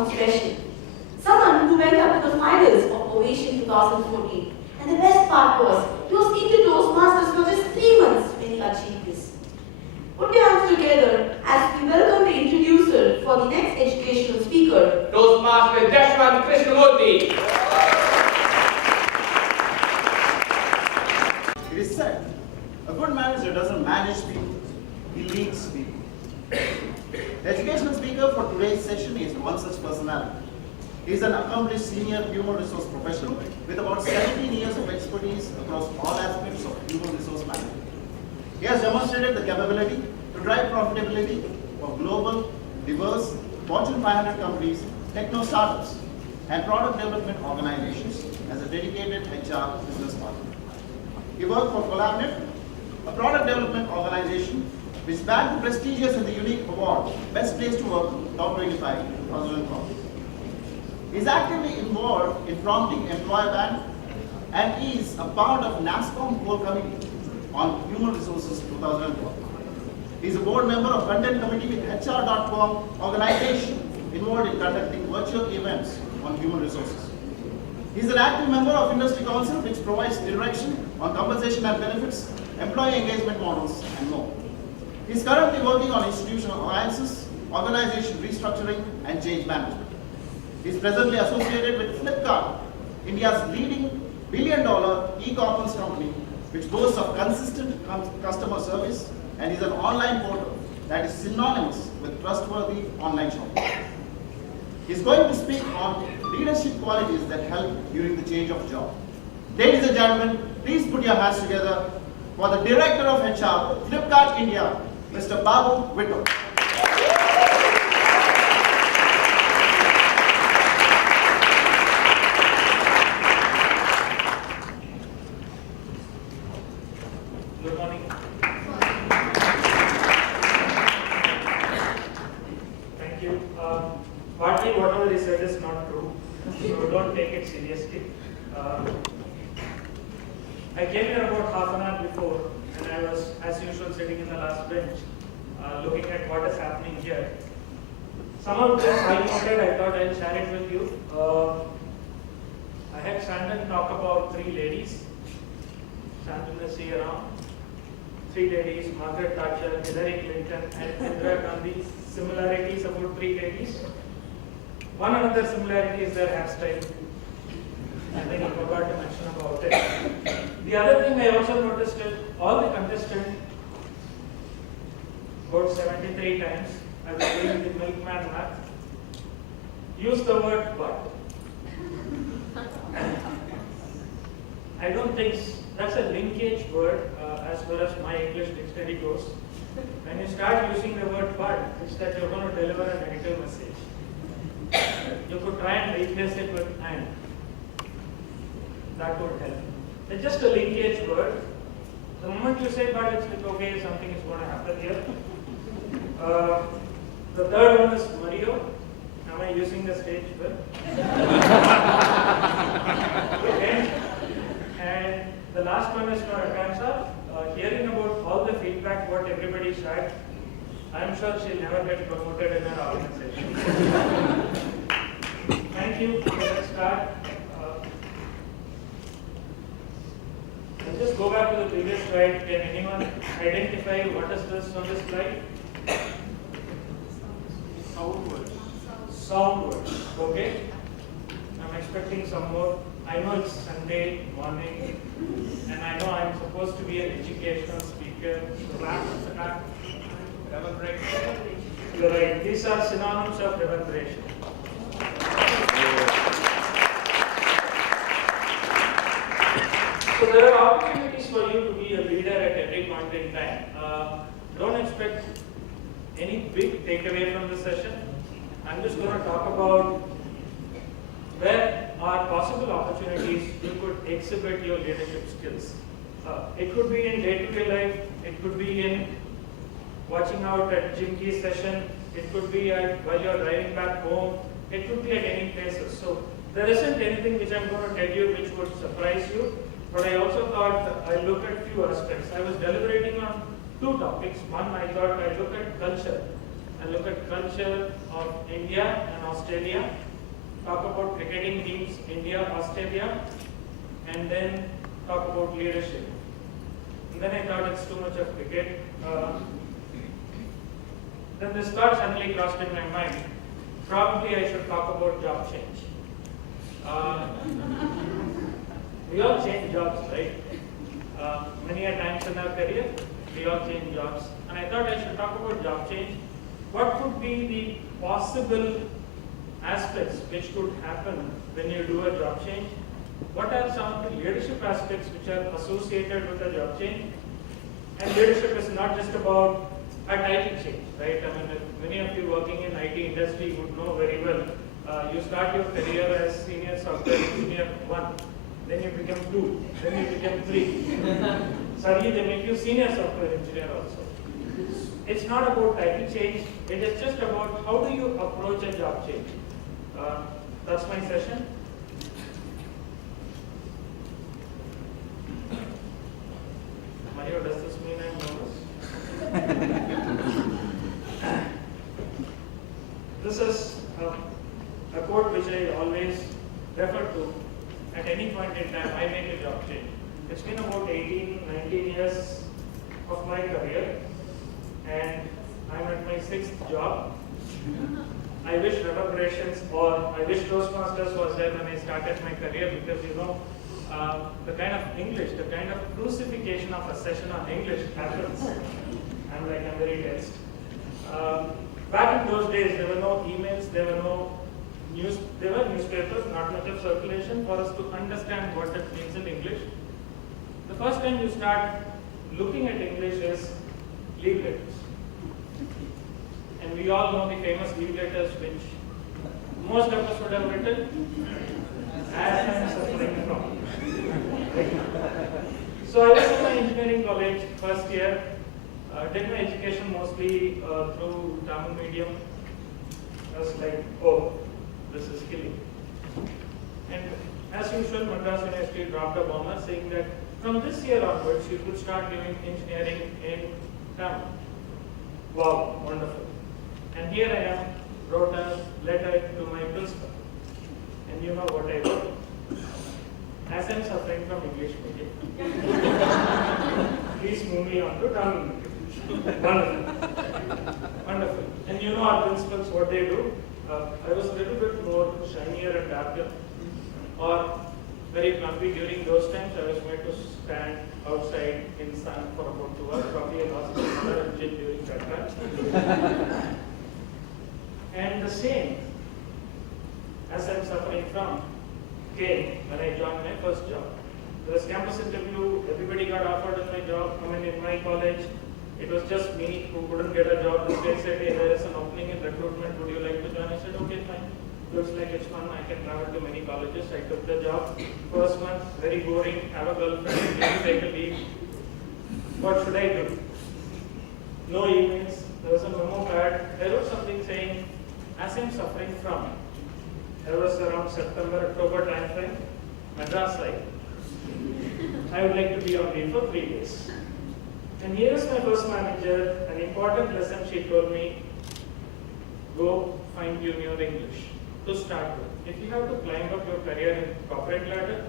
someone special. Someone who went up to the finals of Ovation 2014. And the best part was, he was into Toastmasters for just 3 months when he achieved this. Put your hands together as we welcome the introducer for the next educational speaker, Toastmaster Jashwant Krishnamurthy. It is said, a good manager doesn't manage people, he leads people. The educational speaker for today's session is one such personality. He is an accomplished senior human resource professional with about 17 years of expertise across all aspects of human resource management. He has demonstrated the capability to drive profitability of global, diverse, Fortune 500 companies, techno startups, and product development organizations as a dedicated HR business partner. He worked for Collaborate, a product development organization which bagged the prestigious and the unique award, Best Place to Work, Top 25, 2012. He is actively involved in prompting employer ban and is a part of NASSCOM Core Committee on Human Resources 2012. He is a board member of Content Committee with HR.com organization involved in conducting virtual events on human resources. He is an active member of Industry Council which provides direction on compensation and benefits, employee engagement models, and more. He is currently working on institutional alliances, organization restructuring, and change management. He is presently associated with Flipkart, India's leading billion-dollar e-commerce company, which boasts of consistent customer service and is an online portal that is synonymous with trustworthy online shopping. He is going to speak on leadership qualities that help during the change of job. Ladies and gentlemen, please put your hands together for the Director of HR, Flipkart India, Mr. Babu Vittal. Good morning. Thank you. Partly whatever he said is not true, so don't take it seriously. I came here about half an hour before, and I was, as usual, sitting in the last bench, looking at what is happening here. Some of this I noted, I thought I'll share it with you. I had Shandon talk about 3 ladies. Shandon is here around. 3 ladies, Margaret Thatcher, Hillary Clinton, and Indira Gandhi. Similarities about 3 ladies. One another similarity is their hairstyle. I think I forgot to mention about it. The other thing I also noticed is all the contestants, about 73 times, I was doing the milkman math, use the word but. I don't think that's a linkage word as far as my English dictionary goes. When you start using the word but, it's that you're going to deliver a negative message. You could try and replace it with and. That would help. It's just a linkage word. The moment you say but, it's like, okay, something is going to happen here. The third one is Mario. Am I using the stage well? Okay. And the last one is for Akanksha. Hearing about all the feedback, what everybody shared, I'm sure she'll never get promoted in her organization. Thank you. Let's start. Let's just go back to the previous slide. Can anyone identify what is this on this slide? Sound words. Sound words. Okay. I'm expecting some more. I know it's Sunday morning, and I know I'm supposed to be an educational speaker. Reverberation. You're right. These are synonyms of reverberation. So there are opportunities for you to be a leader at every point in time. Don't expect any big takeaway from this session. I'm just going to talk about where are possible opportunities you could exhibit your leadership skills. It could be in day-to-day life, it could be in watching out at Jim Key's session, it could be while you're driving back home, it could be at any places. So there isn't anything which I'm going to tell you which would surprise you, but I also thought I look at few aspects. I was deliberating on 2 topics. One, I thought I'd look at culture. and look at culture of India and Australia, talk about cricketing teams, India, Australia, and then talk about leadership. And then I thought it's too much of cricket. Then this thought suddenly crossed in my mind. Probably I should talk about job change. We all change jobs, right? Many a times in our career, we all change jobs. And I thought I should talk about job change. What could be the possible aspects which could happen when you do a job change? What are some of the leadership aspects which are associated with a job change? And leadership is not just about a title change, right? I mean, many of you working in IT industry would know very well. You start your career as senior software engineer 1, then you become 2, then you become 3. Suddenly they make you senior software engineer also. It's not about title change, it is just about how do you approach a job change. That's my session. Mario, does this mean I'm nervous? This is a quote which I always refer to at any point in time I make a job change. It's been about 18, 19 years of my career, and I'm at my 6th job. I wish Reverberations or I wish Toastmasters was there when I started my career, because the kind of English, the kind of crucifixion of a session on English happens. I'm very tensed. Back in those days, there were no emails, there were newspapers, not much of circulation for us to understand what it means in English. The first time you start looking at English is leave letters. And we all know the famous leave letters which most of us would have written as I'm suffering from. So I was in my engineering college first year, did my education mostly through Tamil medium. I was like, oh, this is killing. And as usual, Madras University dropped a bomber saying that from this year onwards, you could start doing engineering in Tamil. Wow, wonderful. And here I am, wrote a letter to my principal. And you know what I wrote? As I'm suffering from English medium, please move me on to Tamil medium. Wonderful. Wonderful. And you know our principals, what they do? I was a little bit more shinier and darker, or very plumpy. During those times, I was made to stand outside in sun for about 2 hours. Probably I lost another gym during that time. And the same, as I'm suffering from, came when I joined my first job. There was campus interview, everybody got offered in my job. In my college, it was just me who couldn't get a job. This guy said, hey, there is an opening in recruitment, would you like to join? I said, okay, fine. Looks like it's fun, I can travel to many colleges. I took the job. First month, very boring, have a girlfriend, need to take a leave. What should I do? No emails, there was a memo pad. I wrote something saying, as I'm suffering from, there was around September, October time frame, Madras side. I would like to be on leave for 3 days. And here is my first manager, an important lesson she told me, go fine-tune your English to start with. If you have to climb up your career in corporate ladder,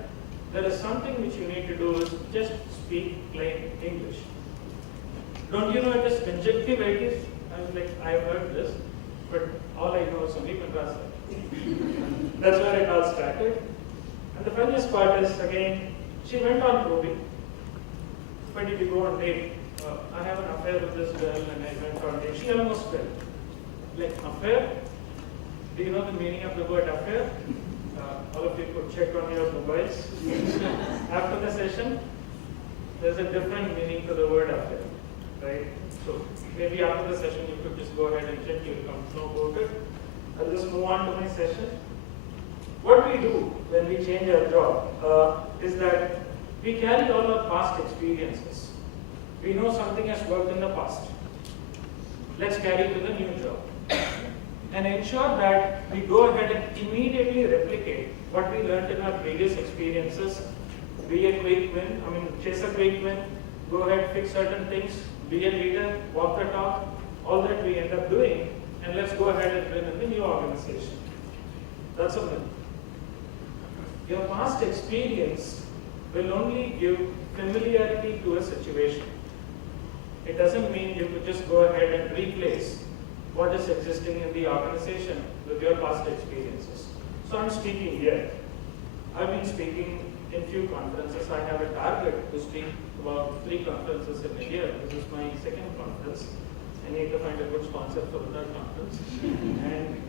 there is something which you need to do is just speak plain English. Don't you know it is conjunctivitis? I was like, I've heard this, but all I know is only Madras. That's where it all started. And the funniest part is, again, she went on probing. But if you go on date, I have an affair with this girl and I went on date. She almost fell. Like, affair? Do you know the meaning of the word affair? All of you could check on your mobiles. After the session, there's a different meaning to the word affair, right? So maybe after the session you could just go ahead and check, you'll come to know about it. I'll just move on to my session. What we do when we change our job is that we carry all our past experiences. We know something has worked in the past. Let's carry it to the new job. And ensure that we go ahead and immediately replicate what we learned in our previous experiences. Be a quick win, chase a quick win, go ahead, fix certain things, be a leader, walk the talk. All that we end up doing and let's go ahead and win in the new organization. That's a myth. Your past experience will only give familiarity to a situation. It doesn't mean you could just go ahead and replace what is existing in the organization with your past experiences. So I'm speaking here. I've been speaking in few conferences. I have a target to speak about 3 conferences in a year. This is my second conference. I need to find a good sponsor for the third conference. And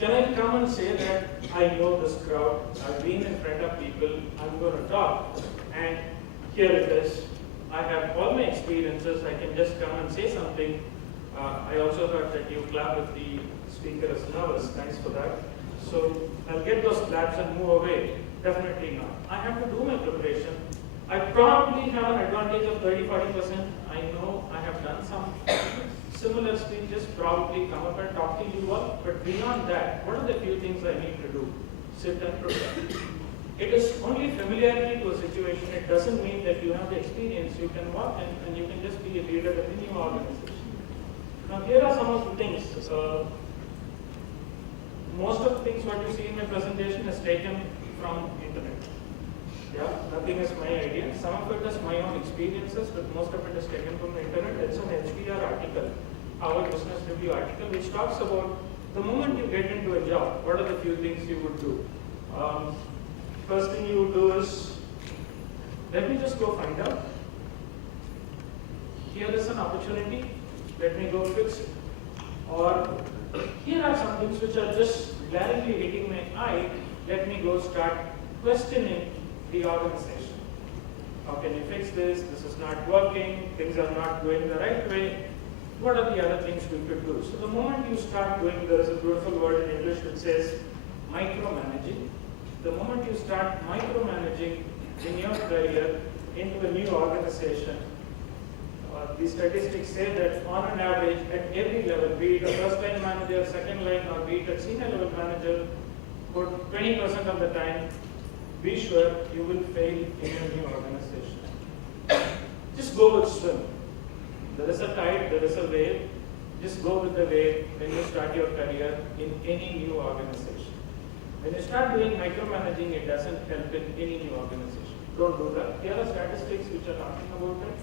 can I come and say that I know this crowd, I've been in front of people, I'm going to talk, and here it is. I have all my experiences, I can just come and say something. I also heard that you clap if the speaker is nervous. Thanks for that. So I'll get those claps and move away. Definitely not. I have to do my preparation. I probably have an advantage of 30-40%. I know I have done some similar speeches, probably come up and talk to you all. But beyond that, what are the few things I need to do? Sit and prepare. It is only familiarity to a situation. It doesn't mean that you have the experience. You can walk in and you can just be a leader in a new organization. Now here are some of the things. Most of the things what you see in my presentation is taken from internet. Yeah, nothing is my idea. Some of it is my own experiences, but most of it is taken from the internet. It's an HBR article, our business review article, which talks about the moment you get into a job, what are the few things you would do. First thing you would do is, let me just go find out. Here is an opportunity, let me go fix it. Or here are some things which are just glaringly hitting my eye, let me go start questioning the organization. How can you fix this? This is not working, things are not going the right way. What are the other things we could do? So the moment you start doing, there is a beautiful word in English which says micromanaging. The moment you start micromanaging in your career into a new organization, the statistics say that on an average at every level, be it a first line manager, second line, or be it a senior level manager, for 20% of the time, be sure you will fail in your new organization. Just go with swim. There is a tide, there is a wave. Just go with the wave when you start your career in any new organization. When you start doing micromanaging, it doesn't help in any new organization. Don't do that. Here are statistics which are talking about it.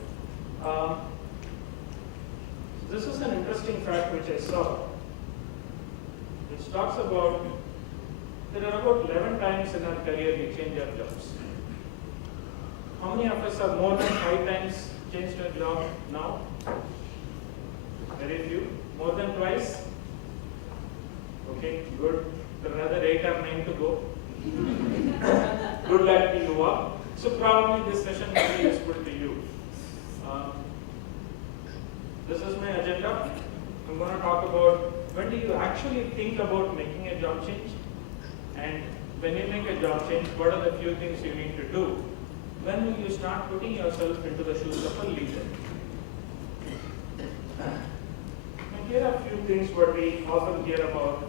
This is an interesting fact which I saw. It talks about there are about 11 times in our career we change our jobs. How many of us have more than 5 times changed our job now? Very few. More than twice? Okay, good. There are another 8 or 9 to go. Good luck to you all. So probably this session will be useful to you. This is my agenda. I'm going to talk about when do you actually think about making a job change, and when you make a job change, what are the few things you need to do? When will you start putting yourself into the shoes of a leader? And here are a few things what we often hear about.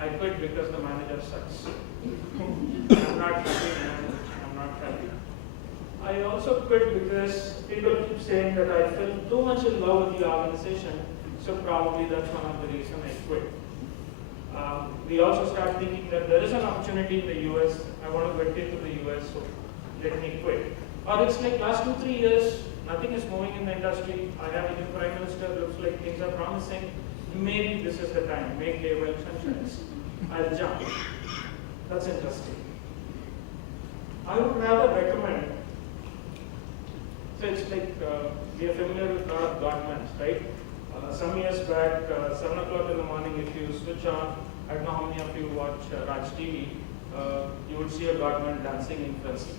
I quit because the manager sucks. I'm not happy and I'm not happy. I also quit because people keep saying that I fell too much in love with the organization, so probably that's one of the reasons I quit. We also start thinking that there is an opportunity in the US, I want to get into the US, so let me quit. Or it's like last 2-3 years, nothing is moving in the industry, I have a new prime minister, looks like things are promising, maybe this is the time, make hay while sun shines. I'll jump. That's interesting. I would rather recommend, so it's like we are familiar with our governments, right? Some years back, 7 o'clock in the morning, if you switch on, I don't know how many of you watch Raj TV, you would see a government dancing in Frenzy.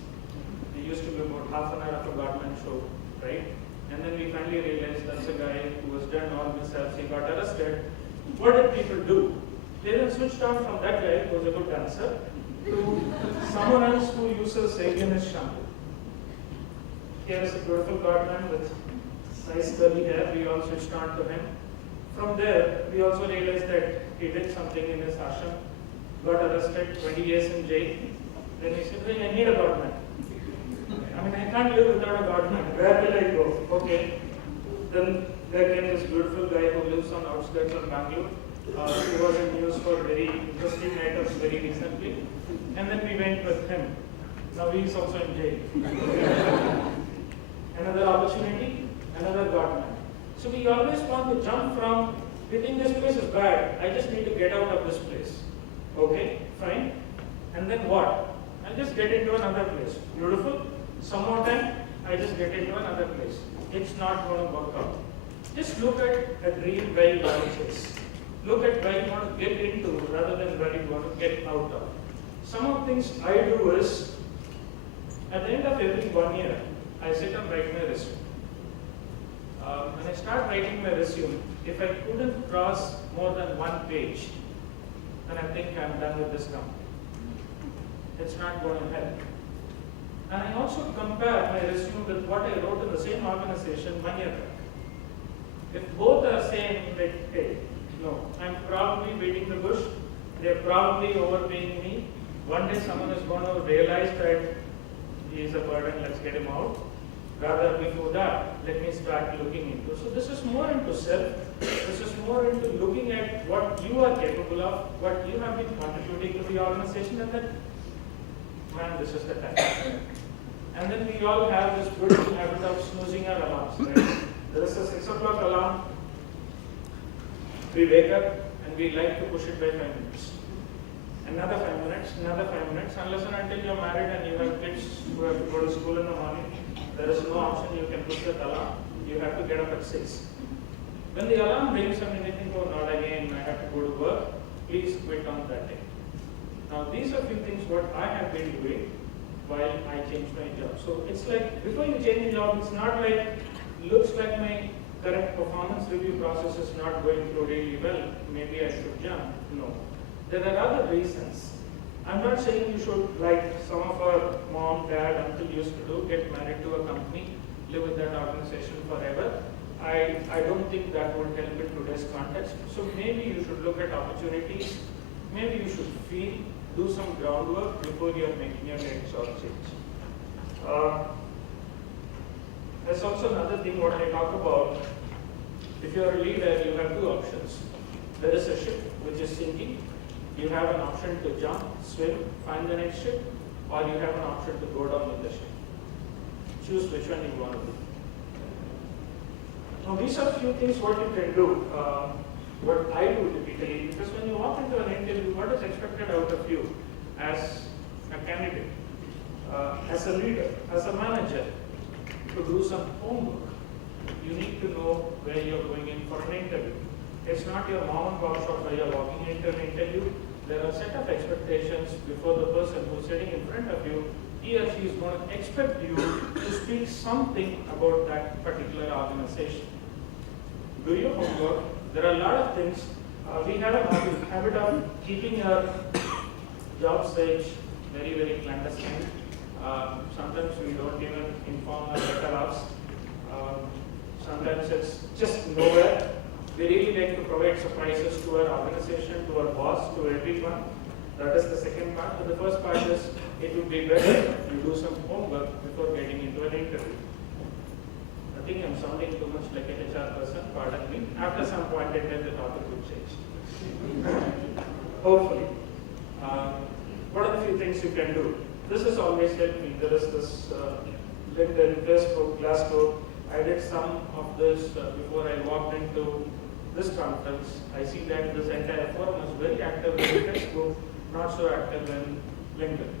There used to be about half an hour of a government show, right? And then we finally realized that's a guy who was done all mishaps, he got arrested. What did people do? They then switched on from that guy who was a good dancer to someone else who uses alienist shampoo. Here is a beautiful godman with nice curly hair. We all switched on to him. From there, we also realized that he did something in his ashram, got arrested, 20 years in jail. Then he said, well, I need a godman. I mean, I can't live without a godman. Where will I go? Okay. Then there came this beautiful guy who lives on outskirts of Bangalore. He was in news for very interesting items very recently. And then we went with him. Now he is also in jail. Another opportunity, another God man. So we always want to jump from, we think this place is bad, I just need to get out of this place. Okay, fine. And then what? I'll just get into another place. Beautiful. Some more time, I just get into another place. It's not going to work out. Just look at a dream where you want to chase. Look at where you want to get into rather than where you want to get out of. Some of the things I do is, at the end of every 1 year, I sit and write my resume. When I start writing my resume, if I couldn't cross more than 1 page, then I think I'm done with this company. It's not going to help. And I also compare my resume with what I wrote in the same organization 1 year back. If both are saying like, hey, no, I'm probably beating the bush, they're probably overpaying me, one day someone is going to realize that he is a burden, let's get him out. Rather, before that, let me start looking into. So this is more into self. This is more into looking at what you are capable of, what you have been contributing to the organization, and then, man, this is the time. And then we all have this beautiful habit of snoozing our alarms, right? There is a 6 o'clock alarm. We wake up and we like to push it by 5 minutes. Another 5 minutes, another 5 minutes, unless and until you're married and you have kids who have to go to school in the morning, there is no option you can push that alarm. You have to get up at 6. When the alarm rings and you think, oh, not again, I have to go to work, please quit on that day. Now, these are few things what I have been doing while I changed my job. So it's like, before you change the job, it's not like, looks like my current performance review process is not going through really well, maybe I should jump. No. There are other reasons. I'm not saying you should, like some of our mom, dad, uncle used to do, get married to a company, live with that organization forever. I don't think that would help in today's context. So maybe you should look at opportunities. Maybe you should feel, do some groundwork before you're making your next job change. There's also another thing what I talk about. If you're a leader, you have 2 options. There is a ship which is sinking. You have an option to jump, swim, find the next ship, or you have an option to go down with the ship. Choose which one you want to do. Now these are few things what you can do, what I do typically, because when you walk into an interview, what is expected out of you as a candidate, as a leader, as a manager, to do some homework. You need to know where you're going in for an interview. It's not your mom and pop shop where you're walking into an interview. There are a set of expectations before the person who's sitting in front of you. He or she is going to expect you to speak something about that particular organization. Do your homework. There are a lot of things. We have a habit of keeping our job search very, very clandestine. Sometimes we don't even inform our better offs. Sometimes it's just nowhere. We really like to provide surprises to our organization, to our boss, to everyone. That is the second part. But the first part is, it would be better you do some homework before getting into an interview. I think I'm sounding too much like a HR person, pardon me. After some point in time, the topic will change. Hopefully. What are the few things you can do? This has always helped me. There is this LinkedIn, Facebook, Glassdoor. I did some of this before I walked into this conference. I see that this entire forum is very active in Facebook, not so active in LinkedIn.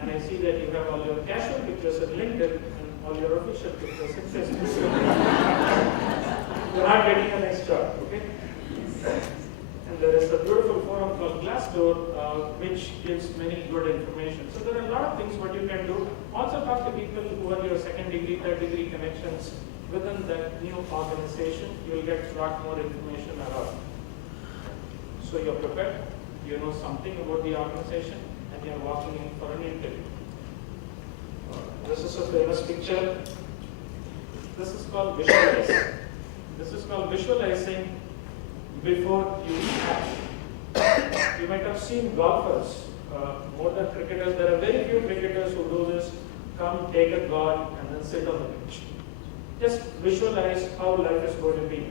And I see that you have all your casual pictures in LinkedIn and all your official pictures in Facebook. You're not getting a nice job, okay? And there is a beautiful forum called Glassdoor, which gives many good information. So there are a lot of things what you can do. Also talk to people who are your second degree, third degree connections within that new organization. You will get a lot more information around. So you're prepared, you know something about the organization, and you're walking in for an interview. This is a famous picture. This is called visualizing. This is called visualizing before you act. You might have seen golfers, more than cricketers. There are very few cricketers who do this. Come, take a ball, and then sit on the pitch. just visualize how life is going to be.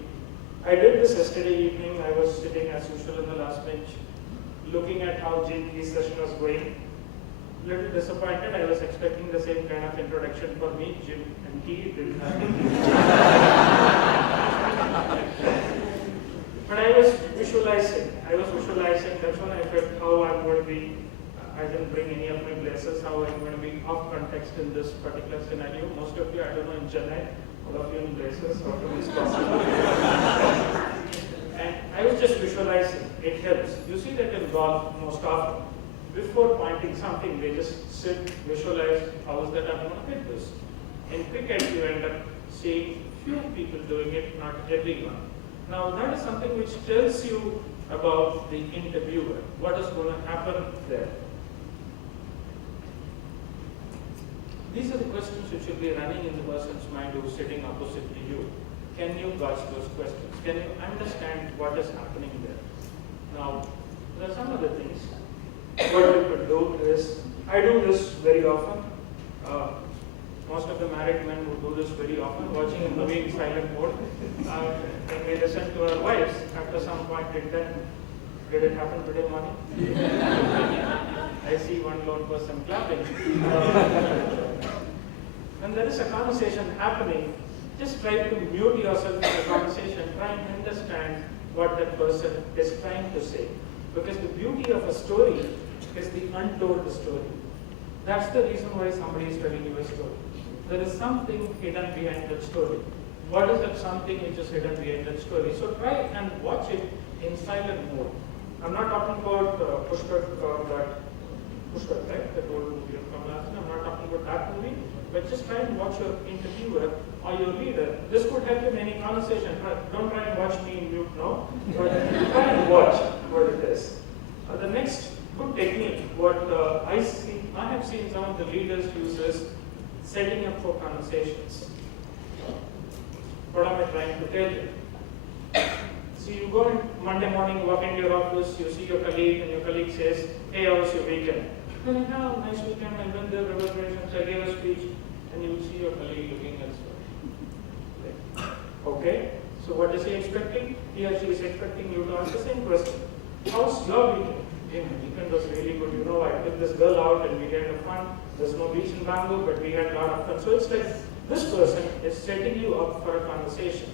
I did this yesterday evening. I was sitting as usual in the last bench, looking at how GP's session was going. Little disappointed. I was expecting the same kind of introduction for me, Jim and Key. It didn't happen. But I was visualizing. That's when I felt how I'm going to be. I didn't bring any of my places, how I'm going to be off context in this particular scenario. Most of you, I don't know, in Chennai, all of you in places, how to is possible. And I was just visualizing. It helps. You see that in golf most often. Before pointing something, they just sit, visualize, how is that I'm going to hit this. In cricket, you end up seeing few people doing it, not everyone. Now, that is something which tells you about the interviewer, what is going to happen there. These are the questions which will be running in the person's mind who is sitting opposite to you. Can you gauge those questions? Can you understand what is happening there? Now, there are some other things. What you could do is, I do this very often. Most of the married men who do this very often, watching a movie in silent mode. When we listen to our wives, after some point in time, did it happen today morning? I see one lone person clapping. When there is a conversation happening, just try to mute yourself in the conversation. Try and understand what that person is trying to say. Because the beauty of a story is the untold story. That's the reason why somebody is telling you a story. There is something hidden behind that story. What is that something which is hidden behind that story? So try and watch it in silent mode. I'm not talking about Pushkar, right? That old movie of Kamal Haasan. I'm not talking about that movie. But just try and watch your interviewer or your leader. This could help you in any conversation. Don't try and watch me in mute now. But try and watch what it is. The next good technique, what I have seen some of the leaders use is setting up for conversations. What am I trying to tell you? So you go in Monday morning, walk into your office, you see your colleague, and your colleague says, "Hey, how was your weekend?" You're like, "Oh, nice weekend, I went there, Reverberations, I gave a speech," and you will see your colleague looking elsewhere. Like, okay, so what is he expecting? He or she is expecting you to ask the same question. How's your weekend? Hey, my weekend was really good. You know, I took this girl out and we had a fun. There's no beach in Bangalore, but we had a lot of fun. So it's like this person is setting you up for a conversation.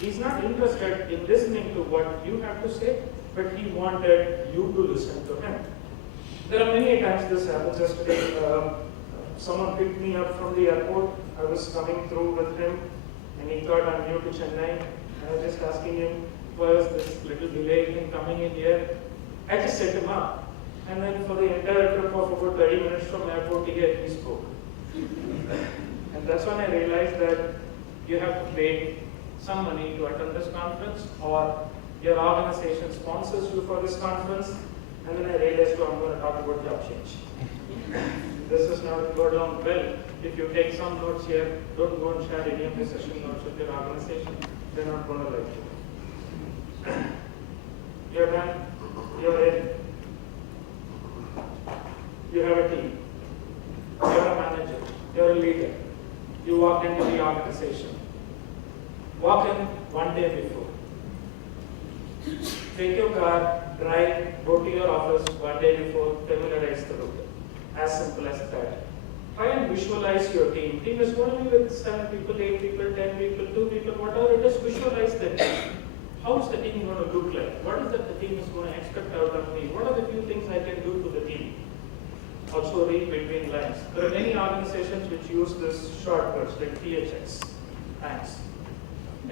He's not interested in listening to what you have to say, but he wanted you to listen to him. There are many times this happens. Yesterday, someone picked me up from the airport. I was coming through with him, and he thought I'm new to Chennai. I was just asking him, why was this little delay in coming in here? I just set him up. And then for the entire trip of about 30 minutes from airport to here, he spoke. And that's when I realized that you have to pay some money to attend this conference, or your organization sponsors you for this conference. And then I realized, I'm going to talk about job change. This is not going to go down well. If you take some notes here, don't go and share any of the session notes with your organization. They're not going to like you. You're done. You're in. You have a team. You're a manager. You're a leader. You walk into the organization. Walk in one day before. Take your car, drive, go to your office one day before, familiarize the route. As simple as that. Try and visualize your team. Team is going to be with 7 people, 8 people, 10 people, 2 people, whatever it is, visualize the team. How is the team going to look like? What is that the team is going to expect out of me? What are the few things I can do to the team? Also read between lines. There are many organizations which use this shortcuts like THX, thanks.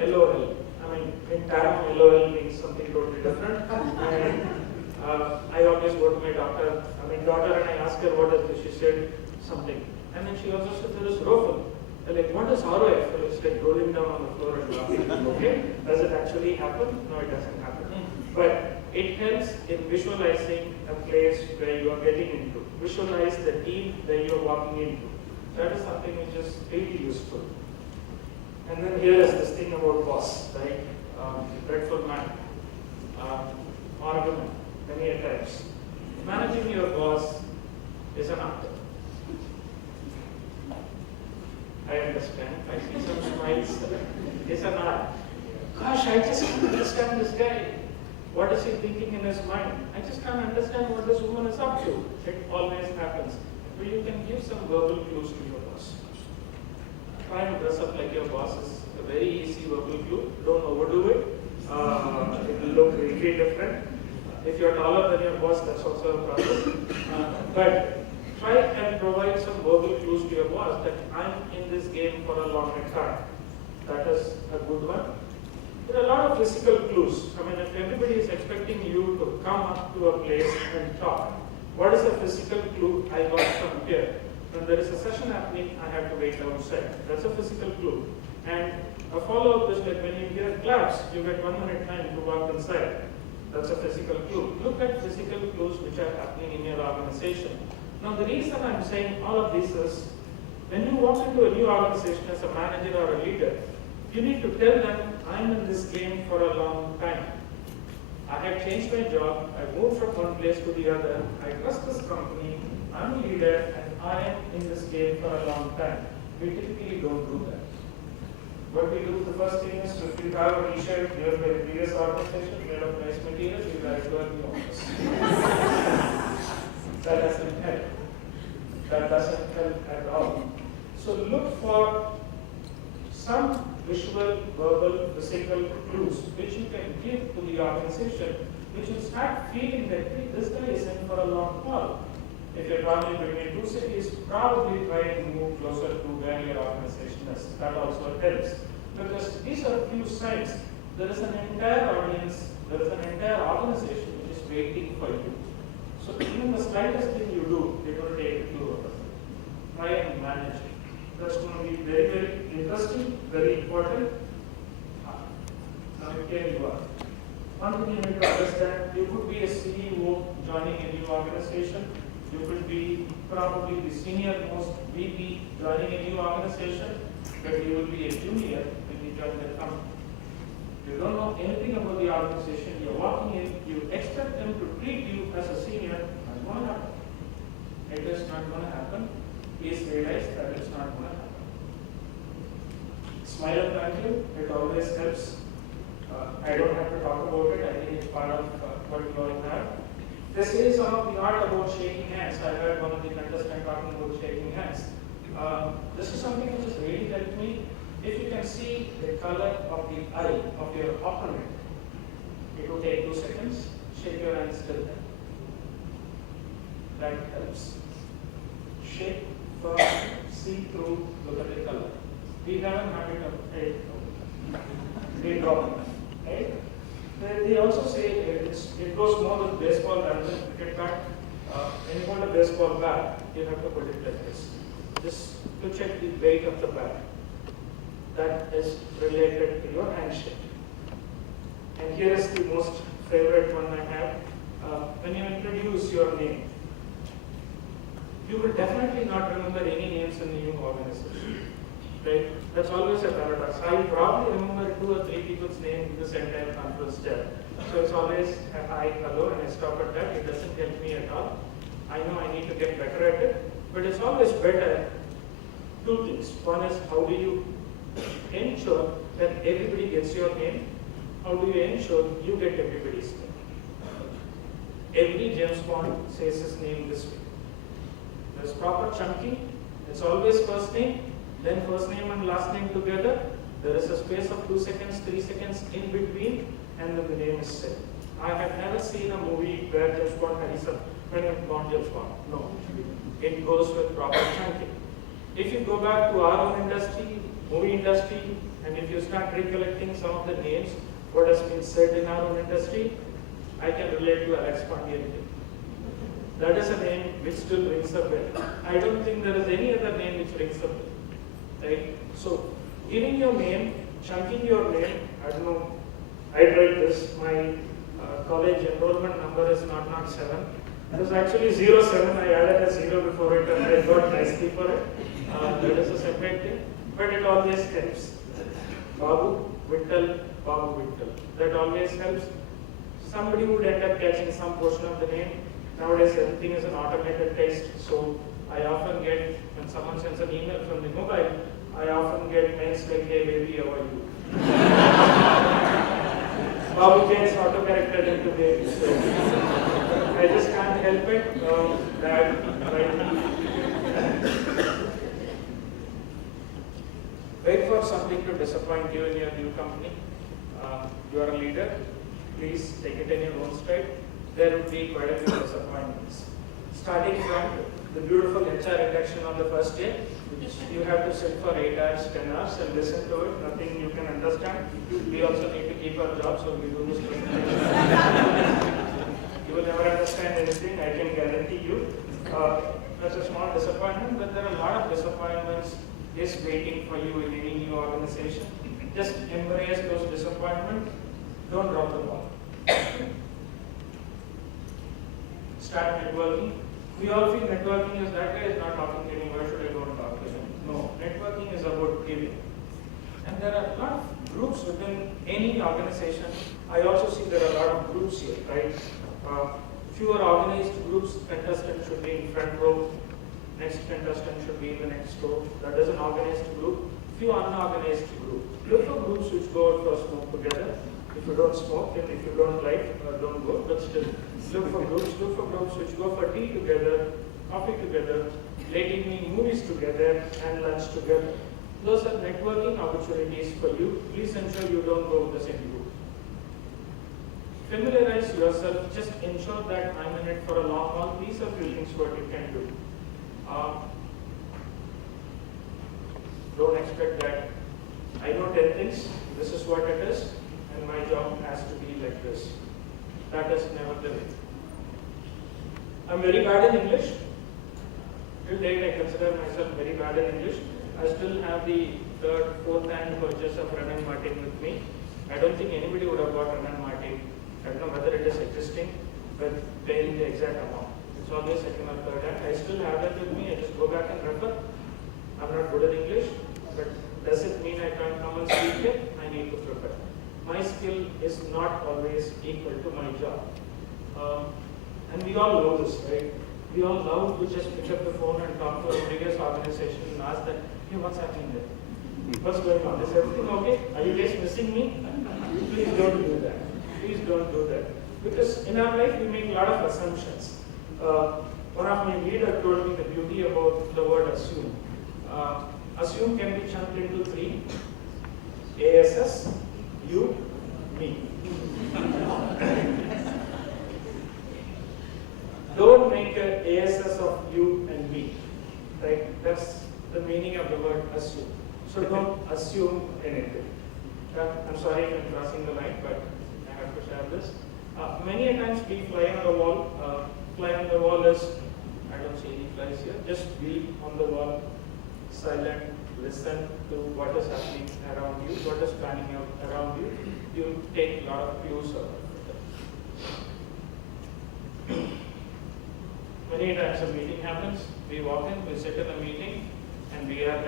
LOL. I mean, in Tamil, LOL means something totally different. And I always go to my daughter, and I ask her what is this. She said something. And then she also said there is ROFL. They're like, what is ROF? Well, it's like rolling down on the floor and laughing. Okay? Does it actually happen? No, it doesn't happen. But it helps in visualizing a place where you are getting into. Visualize the team that you are walking into. That is something which is really useful. And then here is this thing about boss, right? Dreadful man. Argument, many a times. Managing your boss is an art. I understand. understand. I see some smiles. Yes or not? Gosh, I just can't understand this guy. What is he thinking in his mind? I just can't understand what this woman is up to. It always happens. But you can give some verbal clues to your boss. Try and dress up like your boss is a very easy verbal clue. Don't overdo it. It will look really different. If you're taller than your boss, that's also a problem. But try and provide some verbal clues to your boss that I'm in this game for a longer time. That is a good one. There are a lot of physical clues. I mean, if everybody is expecting you to come up to a place and talk, what is the physical clue I got from here? When there is a session happening, I have to wait outside. That's a physical clue. And a follow-up is that when you hear claps, you get 1 minute time to walk inside. That's a physical clue. Look at physical clues which are happening in your organization. Now, the reason I'm saying all of this is, when you walk into a new organization as a manager or a leader, you need to tell them, I'm in this game for a long time. I have changed my job, I moved from one place to the other, I trust this company, I'm a leader, and I am in this game for a long time. We typically don't do that. What we do, the first thing is, if you have a t-shirt given by the previous organization made of nice materials, we write to our new office. That doesn't help. That doesn't help at all. So look for some visual, verbal, physical clues which you can give to the organization, which will start feeling that, hey, this guy is in for a long haul. If you're traveling between two cities, probably try to move closer to where your organization is. That also helps. Because these are a few signs. There is an entire audience, there is an entire organization which is waiting for you. So even the slightest thing you do, they don't take a clue of it. Try and manage it. That's going to be very, very interesting, very important. Now here you are. One thing you need to understand, you could be a CEO joining a new organization. You could be probably the senior most VP joining a new organization, but you will be a junior when you join the company. You don't know anything about the organization, you're walking in, you expect them to treat you as a senior, that's going to happen. It is not going to happen. Please realize that it's not going to happen. Smile and thank you, it always helps. I don't have to talk about it, I think it's part of what you all have. They say some of the art about shaking hands. I heard one of the contestants talking about shaking hands. This is something which has really helped me. If you can see the color of the eye of your opponent, it will take 2 seconds. Shake your hands till then. That helps. Shake, firm, see through, look at the color. We have a habit of we drop it, right? They also say it goes more with baseball rather than cricket bat. When you hold a baseball bat, you have to put it like this. Just to check the weight of the bat. That is related to your handshake. And here is the most favorite one I have. When you introduce your name, you will definitely not remember any names in the new organization. Right? That's always a paradox. I probably remember 2 or 3 people's names in this entire conference chat. So it's always a hi, hello, and I stop at that. It doesn't help me at all. I know I need to get better at it, but it's always better. 2 things. One is, how do you ensure that everybody gets your name? How do you ensure you get everybody's name? Every James Bond says his name this way. There's proper chunking. It's always first name, then first name and last name together. There is a space of 2 seconds, 3 seconds in between, and then the name is said. I have never seen a movie where James Bond has a Bond James Bond. No. It goes with proper chunking. If you go back to our own industry, movie industry, and if you start recollecting some of the names, what has been said in our own industry, I can relate to Alex Pandian. That is a name which still rings a bell. I don't think there is any other name which rings a bell. Right? So, giving your name, chunking your name, I don't know, I tried this, my college enrollment number is not 7. It was actually 07, I added a 0 before it and I got nicely for it. That is a separate thing, but it always helps. Babu Vittal, Babu Vittal. That always helps. Somebody would end up catching some portion of the name. Nowadays everything is an automated text, so I often get, when someone sends an email from the mobile, I often get mails like, hey baby, how are you? Babu gets auto-corrected into baby, so I just can't help it. That wait for something to disappoint you in your new company. You are a leader. Please take it in your own stride. There will be quite a few disappointments. Starting from the beautiful HR induction on the first day, which you have to sit for 8 hours, 10 hours and listen to it, nothing you can understand. We also need to keep our jobs, so we do this presentation. You will never understand anything, I can guarantee you. That's a small disappointment, but there are a lot of disappointments is waiting for you in any new organization. Just embrace those disappointments. Don't drop the ball. Start networking. We all feel networking is that guy is not talking to me, why should I go and talk to him? No, networking is about giving. And there are a lot of groups within any organization. I also see there are a lot of groups here, right? Fewer organized groups, contestant should be in front row, next contestant should be in the next row. That is an organized group. Few unorganized groups. Look for groups which go out for a smoke together. If you don't smoke and if you don't like, don't go. But still, look for groups which go for tea together, coffee together, late evening movies together, and lunch together. Those are networking opportunities for you. Please ensure you don't go with the same group. Familiarize yourself. Just ensure that I'm in it for a long haul. These are few things what you can do. Don't expect that I know 10 things, this is what it is, and my job has to be like this. That is never the way. I'm very bad in English. Till date, I consider myself very bad in English. I still have the third, fourth hand purchase of Renan Martin with me. I don't think anybody would have bought Renan Martin. I don't know whether it is existing, but paying the exact amount. It's always second or third hand. I still have that with me. I just go back and refer. I'm not good at English, but does it mean I can't come and speak it? I need to prepare. My skill is not always equal to my job. And we all know this, right? We all love to just pick up the phone and talk to our previous organization and ask that, hey, what's happening there? What's going on? Is everything okay? Are you guys missing me? Please don't do that. Please don't do that. Because in our life, we make a lot of assumptions. One of my leaders told me the beauty about the word assume. Assume can be chunked into 3. ASS, you, me. Don't make an ASS of you and me. Right? That's the meaning of the word assume. So don't assume anything. I'm sorry if I'm crossing the line, but I have to share this. Many a times we fly on the wall. Fly on the wall is, I don't see any flies here, just be on the wall, silent, listen to what is happening around you, what is panning out around you. You take a lot of cues out of it. Many times a meeting happens, we walk in, we sit in a meeting, and we are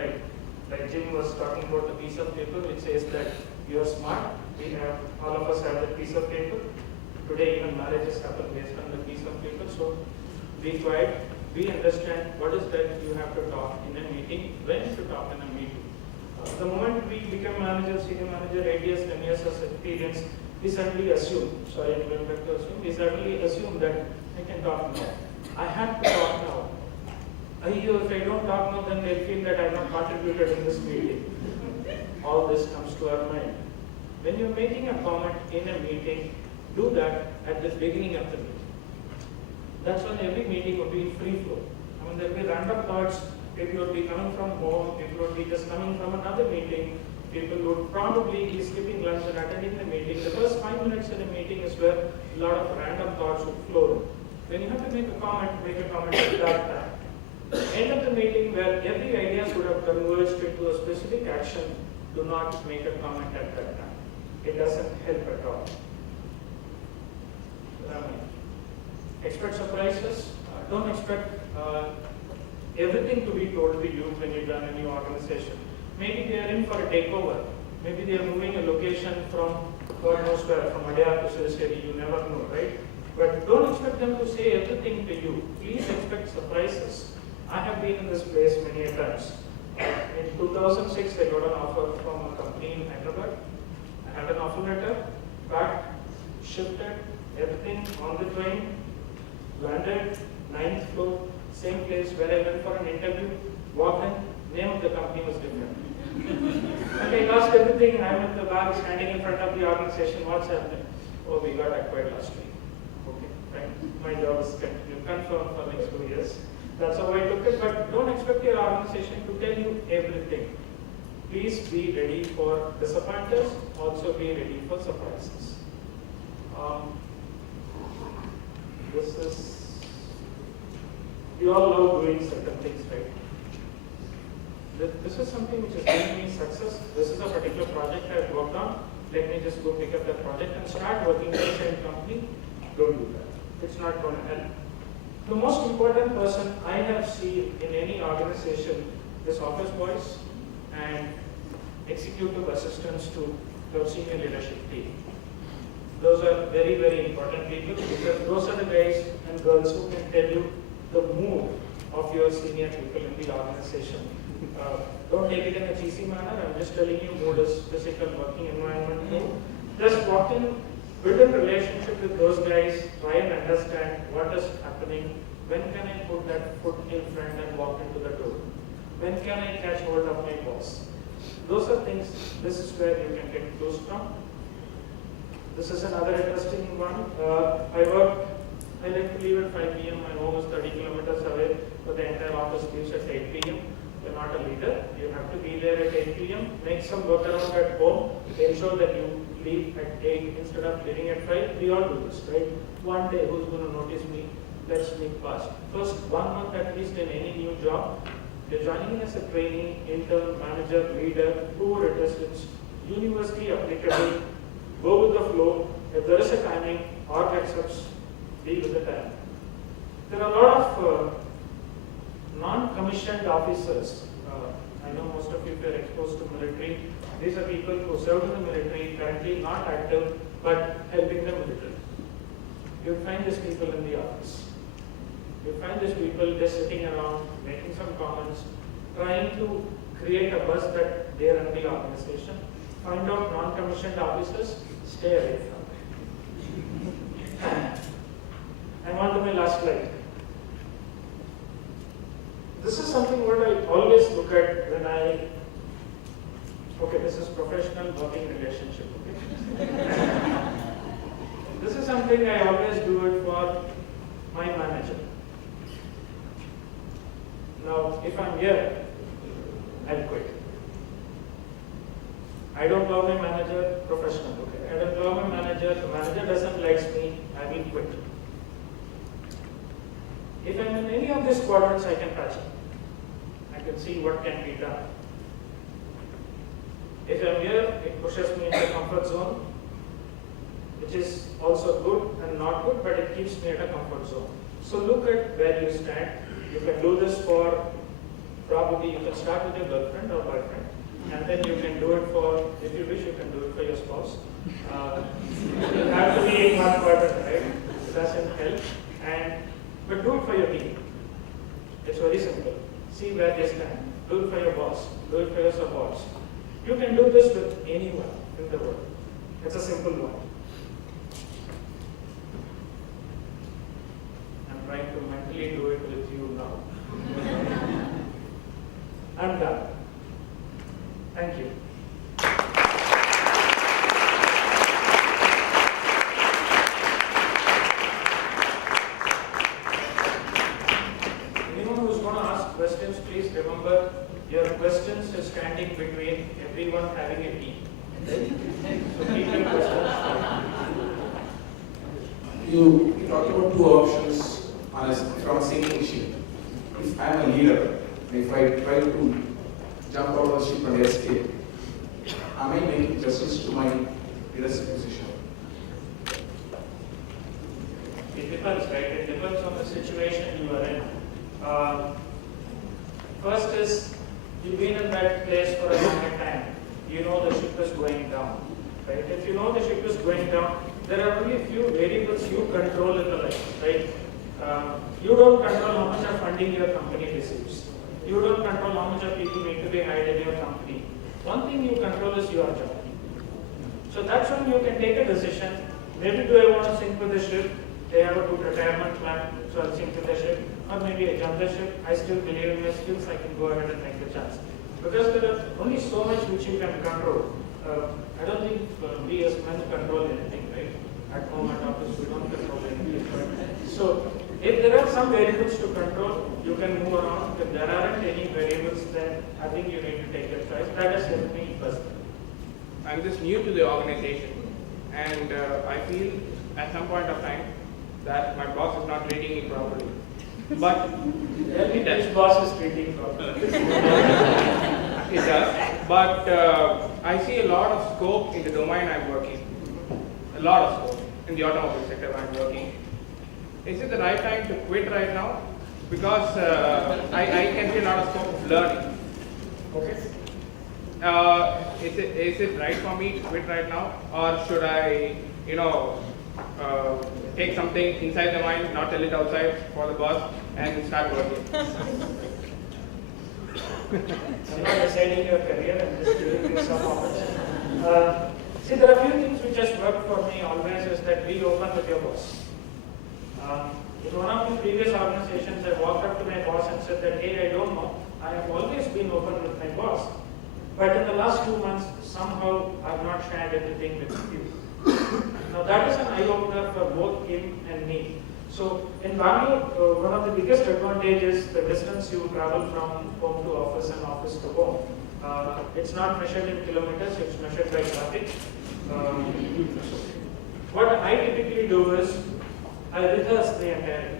like Jim was talking about the piece of paper which says that you are smart. We have, all of us have that piece of paper. Today even marriages happen based on the piece of paper. So be quiet, we understand what is that you have to talk in a meeting, when to talk in a meeting. The moment we become manager, senior manager, 8 years, 10 years of experience, we suddenly assume, sorry I'm going back to assume, we suddenly assume that I can talk now. I have to talk now. If I don't talk now, then they'll feel that I have not contributed in this meeting. All this comes to our mind. When you're making a comment in a meeting, do that at the beginning of the meeting. That's when every meeting will be free flow. I mean, there will be random thoughts. People will be coming from home, people will be just coming from another meeting. People would probably be skipping lunch and attending the meeting. The first 5 minutes in a meeting is where a lot of random thoughts would flow in. When you have to make a comment at that time. End of the meeting where every idea would have converged into a specific action, do not make a comment at that time. It doesn't help at all. Expect surprises. Don't expect everything to be told to you when you join a new organization. Maybe they are in for a takeover. Maybe they are moving a location from God knows where, from Adyar to Siriseri, you never know, right? But don't expect them to say everything to you. Please expect surprises. I have been in this place many a times. in 2006, I got an offer from a company in Hyderabad. I had an offer letter, packed, shifted, everything on the train, landed, 9th floor, same place where I went for an interview, walked in, name of the company was different. Okay, lost everything, I'm with the bag standing in front of the organization, what's happening? Oh, we got acquired last week. Okay, fine. My job is confirmed for next 2 years. That's how I took it, but don't expect your organization to tell you everything. Please be ready for disappointers, also be ready for surprises. We all love doing certain things, right? This is something which is giving me success. This is a particular project I've worked on. Let me just go pick up that project and start working with the same company. Don't do that. It's not going to help. The most important person I have seen in any organization is office boys and executive assistants to the senior leadership team. Those are very, very important people because those are the guys and girls who can tell you the mood of your senior people in the organization. Don't take it in a cheesy manner. I'm just telling you, mood is physical working environment too. Just walk in, build a relationship with those guys, try and understand what is happening. When can I put that foot in front and walk into the door? When can I catch hold of my boss? Those are things, this is where you can get close from. This is another interesting one. I like to leave at 5 p.m. My home is 30 kilometers away, but the entire office leaves at 8 p.m. You're not a leader. You have to be there at 8 p.m. Make some workaround at home. Ensure that you leave at 8 instead of leaving at 5. We all do this, right? One day, who's going to notice me? Let's sneak past. First 1 month at least in any new job, you're joining in as a trainee, intern, manager, leader, whoever it is, it's university applicable. Go with the flow. If there is a timing, org accepts, be with the time. There are a lot of non-commissioned officers. I know most of you are exposed to military. These are people who served in the military, currently not active, but helping the military. You find these people in the office. You find these people just sitting around, making some comments, trying to create a buzz that they run the organization. Find out non-commissioned officers, stay away from them. I'm on to my last slide. This is something what I always look at when this is professional working relationship. Okay? This is something I always do it for my manager. Now, if I'm here, I'll quit. I don't love my manager, professional. Okay? I don't love my manager, the manager doesn't like me, I will quit. If I'm in any of these quadrants, I can patch up. I can see what can be done. If I'm here, it pushes me into comfort zone, which is also good and not good, but it keeps me at a comfort zone. So look at where you stand. You can do this for, probably you can start with your girlfriend or boyfriend, and then you can do it for, if you wish, you can do it for your spouse. You have to be in one quadrant, right? It doesn't help. But do it for your team. It's very simple. See where they stand. Do it for your boss. Do it for your subordinates. You can do this with anyone in the world. It's a simple one. I'm trying to mentally do it with you now. I'm done. Thank you. Questions, please remember your questions is standing between everyone having a tea. So keep your questions. You talked about two options from a sinking ship. If I am a leader, if I try to jump out of the ship and escape, am I making justice to my leadership position? It depends, right? It depends on the situation you are in. First is, you've been in that place for a long time. You know the ship is going down. Right? If you know the ship is going down, there are only a few variables you control in the life. Right? You don't control how much of funding your company receives. You don't control how much of people need to be hired in your company. One thing you control is your job. So that's when you can take a decision. Maybe do I want to sink with the ship? They have a good retirement plan, so I'll sink with the ship. Or maybe I jump the ship. I still believe in my skills. I can go ahead and take the chance. Because there is only so much which you can control. I don't think we as men control anything, right? At home, at office, we don't control anything. So if there are some variables to control, you can move around. If there aren't any variables, then I think you need to take your choice. That has helped me personally. I'm just new to the organization, and I feel at some point of time that my boss is not treating me properly. But Every Dutch boss is treating properly. it does. But I see a lot of scope in the domain I'm working. A lot of scope in the automobile sector I'm working. Is it the right time to quit right now? Because I can see a lot of scope of learning. Okay. Is it right for me to quit right now, or should I, take something inside the mind, not tell it outside for the boss, and start working? I'm not deciding your career, I'm just giving you some options. See, there are a few things which has worked for me always is that be open with your boss. In one of the previous organizations, I walked up to my boss and said that, hey, I don't know. I have always been open with my boss. But in the last 2 months, somehow I've not shared everything with you. Now that is an eye-opener for both him and me. So in Bangalore, one of the biggest advantages is the distance you travel from home to office and office to home. It's not measured in kilometers, it's measured by traffic. What I typically do is, I rehearse the entire day.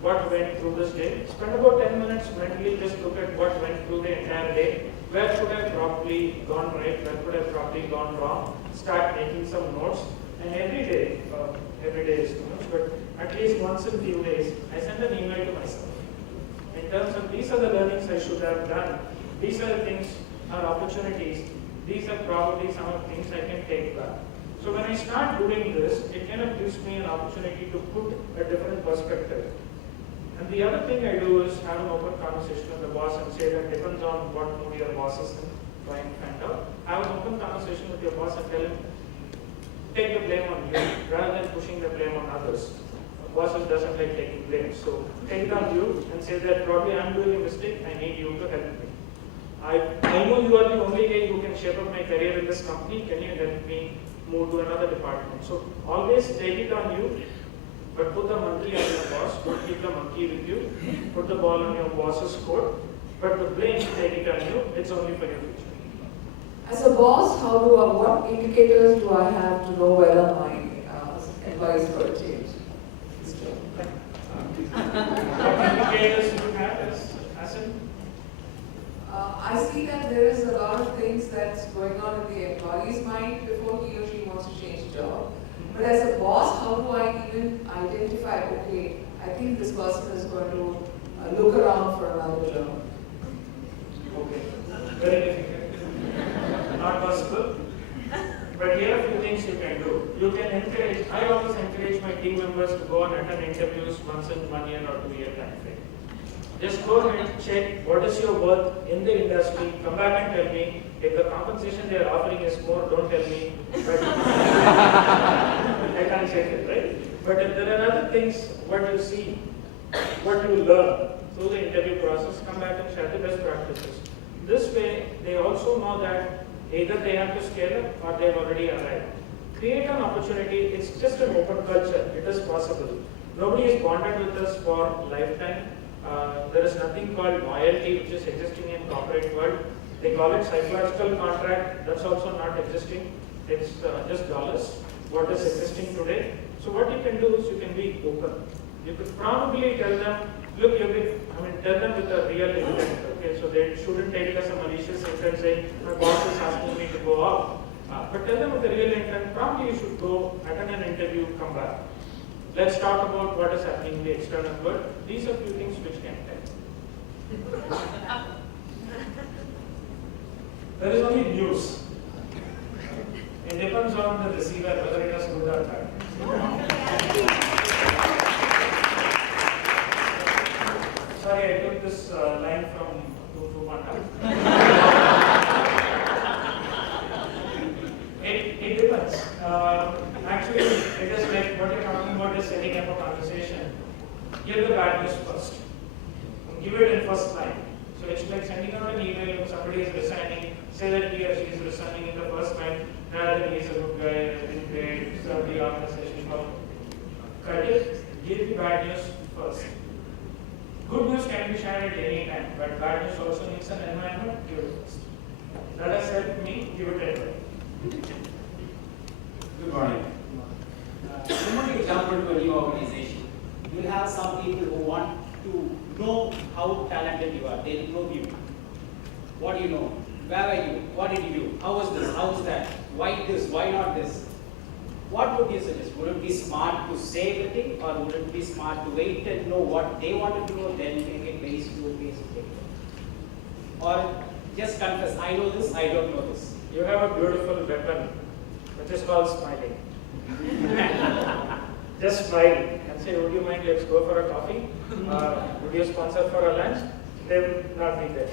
What went through this day. Spend about 10 minutes mentally just look at what went through the entire day. Where could I have probably gone right, where could I have probably gone wrong. Start taking some notes. And every day is too much, but at least once in a few days, I send an email to myself. In terms of these are the learnings I should have done. These are the things, are opportunities. These are probably some of the things I can take back. So when I start doing this, it kind of gives me an opportunity to put a different perspective. And the other thing I do is have an open conversation with the boss and say that depends on what mood your boss is in, try and find out. Have an open conversation with your boss and tell him, take the blame on you rather than pushing the blame on others. A boss doesn't like taking blame. So take it on you and say that probably I'm doing a mistake, I need you to help me. I know you are the only guy who can shape up my career in this company, can you help me move to another department? So always take it on you, but put the monkey on your boss, don't keep the monkey with you, put the ball on your boss's court, but the blame, take it on you, it's only for your future. As a boss, what indicators do I have to know whether my employees got a change? What indicators you have as in? I see that there is a lot of things that's going on in the employee's mind before he or she wants to change job. But as a boss, how do I even identify, okay, I think this person is going to look around for another job? Okay, very difficult. Not possible. But here are a few things you can do. You can encourage, I always encourage my team members to go and attend interviews once in 1 year or 2 year time frame. Just go ahead, check what is your worth in the industry, come back and tell me. If the compensation they are offering is more, don't tell me. But I can't check it, right? But if there are other things, what you see, what you learn through the interview process, come back and share the best practices. This way, they also know that either they have to scale up or they've already arrived. Create an opportunity, it's just an open culture, it is possible. Nobody is bonded with us for lifetime. There is nothing called loyalty which is existing in corporate world. They call it psychological contract, that's also not existing. It's just dollars, what is existing today. So what you can do is you can be open. You could probably tell them, look, tell them with a real intent, okay? So they shouldn't take it as a malicious intent saying, my boss is asking me to go out. But tell them with a real intent, probably you should go, attend an interview, come back. Let's talk about what is happening in the external world. These are few things which can help. There is only news. It depends on the receiver whether it is good or bad. Sorry, I took this line from Kung Fu Panda. It depends. Actually, it is like what you're talking about is setting up a conversation. Give the bad news first. Give it in first line. So it's like sending out an email when somebody is resigning, say that he or she is resigning in the first line, rather than he's a good guy, has been great, served the organization well. Cut it, give the bad news first. Good news can be shared at any time, but bad news also needs an environment, give it first. That has helped me, give it anyway. Good morning. The moment you jump into a new organization, you will have some people who want to know how talented you are. They know you. What do you know? Where are you? What did you do? How was this? How was that? Why this? Why not this? What would you suggest? Would it be smart to say everything, or would it be smart to wait and know what they wanted to know, then make it very slow pace? Or just confess, I know this, I don't know this. You have a beautiful weapon, which is called smiling. Just smile and say, would you mind, let's go for a coffee? Would you sponsor for a lunch? They will not be there.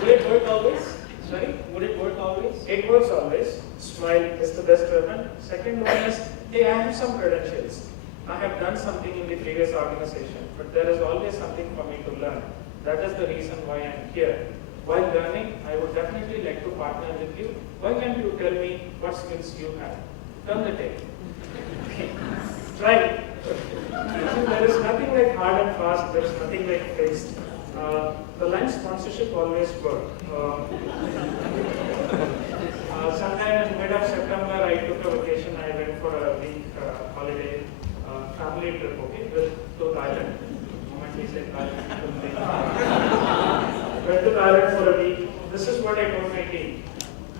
Will it work always? Sorry? Would it work always? It works always. Smile is the best weapon. Second one is, hey, I have some credentials. I have done something in the previous organization, but there is always something for me to learn. That is the reason why I am here. While learning, I would definitely like to partner with you. Why can't you tell me what skills you have? Turn the tape. Try it. There is nothing like hard and fast. There is nothing like fixed. The lunch sponsorship always worked. Sometime in mid of September, I took a vacation. I went for a week holiday, family trip, okay, to Thailand. The moment we said Thailand, went to Thailand for a week. This is what I told my team.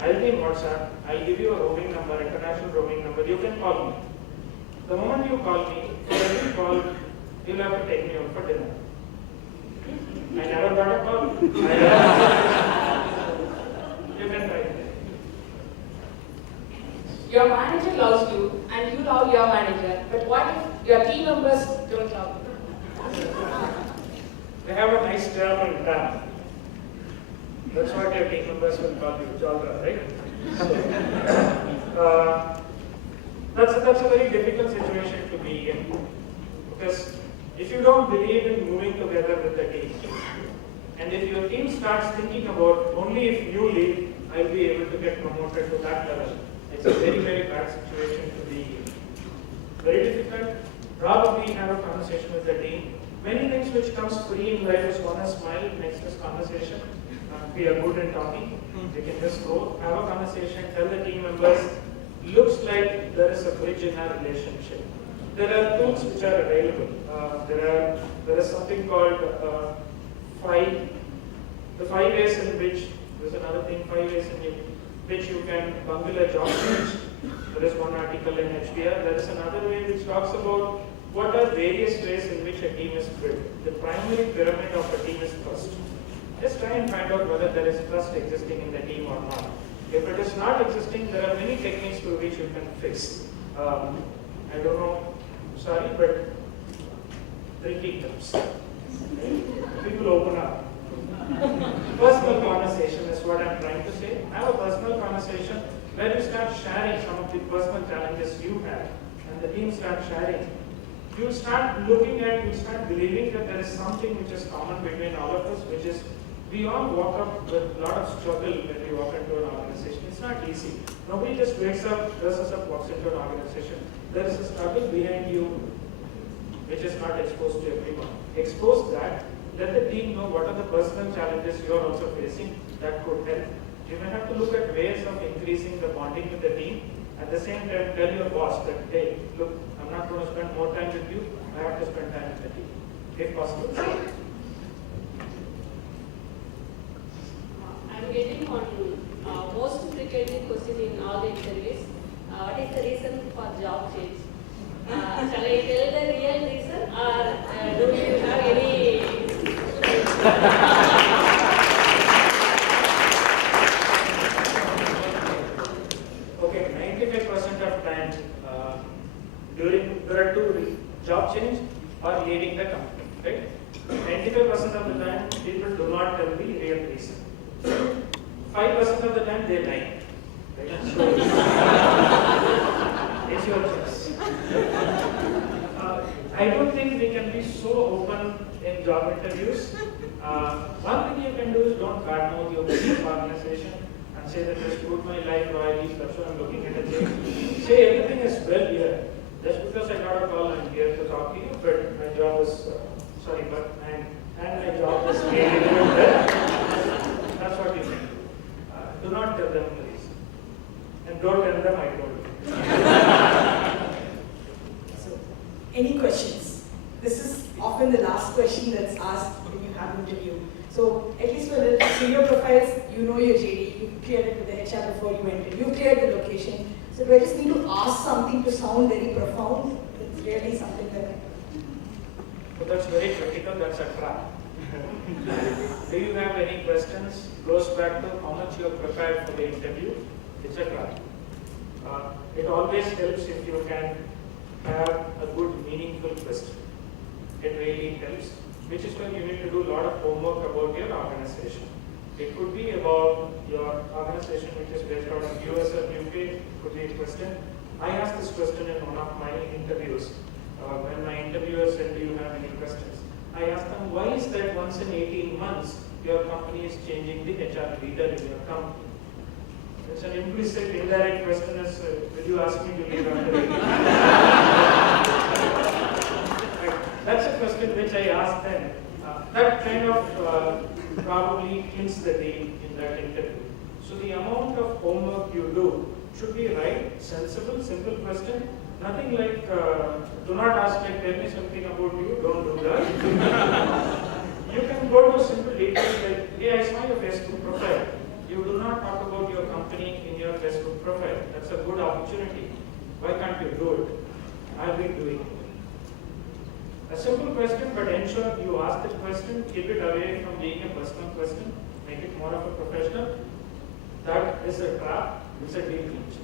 I'll be in WhatsApp. I'll give you a roaming number, international roaming number. You can call me. The moment you call me, for every call, you'll have to take me out for dinner. I never got a call. You can try it. Your manager loves you and you love your manager, but what if your team members don't love you? They have a nice term in town. That's what your team members will call you, Jolra, right? That's a very difficult situation to be in. Because if you don't believe in moving together with the team, and if your team starts thinking about only if you leave, I'll be able to get promoted to that level, it's a very, very bad situation to be in. Very difficult. Probably have a conversation with the team. Many things which comes free in life is one is smile, next is conversation. We are good in talking. We can just go, have a conversation, tell the team members, looks like there is a bridge in our relationship. There are tools which are available. There is something called the 5 ways in which, there's another thing, 5 ways in which you can bungle a job change. There is one article in HBR. There is another way which talks about what are various ways in which a team is built. The primary pyramid of a team is trust. Just try and find out whether there is trust existing in the team or not. If it is not existing, there are many techniques through which you can fix. I don't know, sorry, but 3 kingdoms. People open up. Personal conversation is what I'm trying to say. Have a personal conversation where you start sharing some of the personal challenges you have, and the team starts sharing. You start looking at, you start believing that there is something which is common between all of us, which is we all walk up with a lot of struggle when we walk into an organization. It's not easy. Nobody just wakes up, dresses up, walks into an organization. There is a struggle behind you which is not exposed to everyone. Expose that. Let the team know what are the personal challenges you are also facing that could help. You may have to look at ways of increasing the bonding with the team. At the same time, tell your boss that, hey, look, I'm not going to spend more time with you. I have to spend time with the team, if possible. I'm getting on most frequently question in all the interviews. What is the reason for job change? Shall I tell the real reason, or do you have any? Okay, 95% of time there are 2 job change or leaving the company. 5% of the time they lie. Right? So, it's your choice. I don't think we can be so open in job interviews. One thing you can do is don't badmouth your business organization and say that I screwed my life royally, that's why I'm looking at a change. Say everything is well here. Just because I got a call, I'm here to talk to you, but my job is, and my job is really good. That's what you can do. Do not tell them the reason. And don't tell them I told you. So, any questions? This is often the last question that's asked when you have an interview. So, at least for the senior profiles, you know your JD, you cleared it with the HR before you entered, you cleared the location. So, do I just need to ask something to sound very profound? It's really something that. So that's very critical, that's a trap. Do you have any questions? Goes back to how much you are prepared for the interview. It's a trap. It always helps if you can have a good, meaningful question. It really helps, which is why you need to do a lot of homework about your organization. It could be about your organization, which is based out of US or UK. It could be a question. I asked this question in one of my interviews. When my interviewer said, do you have any questions? I asked them, why is that once in 18 months, your company is changing the HR leader in your company? It's an implicit, indirect question is, will you ask me to leave after 18 months? That's a question which I asked them. That kind of probably kills the deal in that interview. So the amount of homework you do should be right, sensible, simple question. Nothing like, do not ask like, tell me something about you, don't do that. You can go to simple details like, hey, I saw your Facebook profile. You do not talk about your company in your Facebook profile. That's a good opportunity. Why can't you do it? I've been doing it. A simple question, but ensure you ask the question, keep it away from being a personal question, make it more of a professional. That is a trap, it's a deal clincher.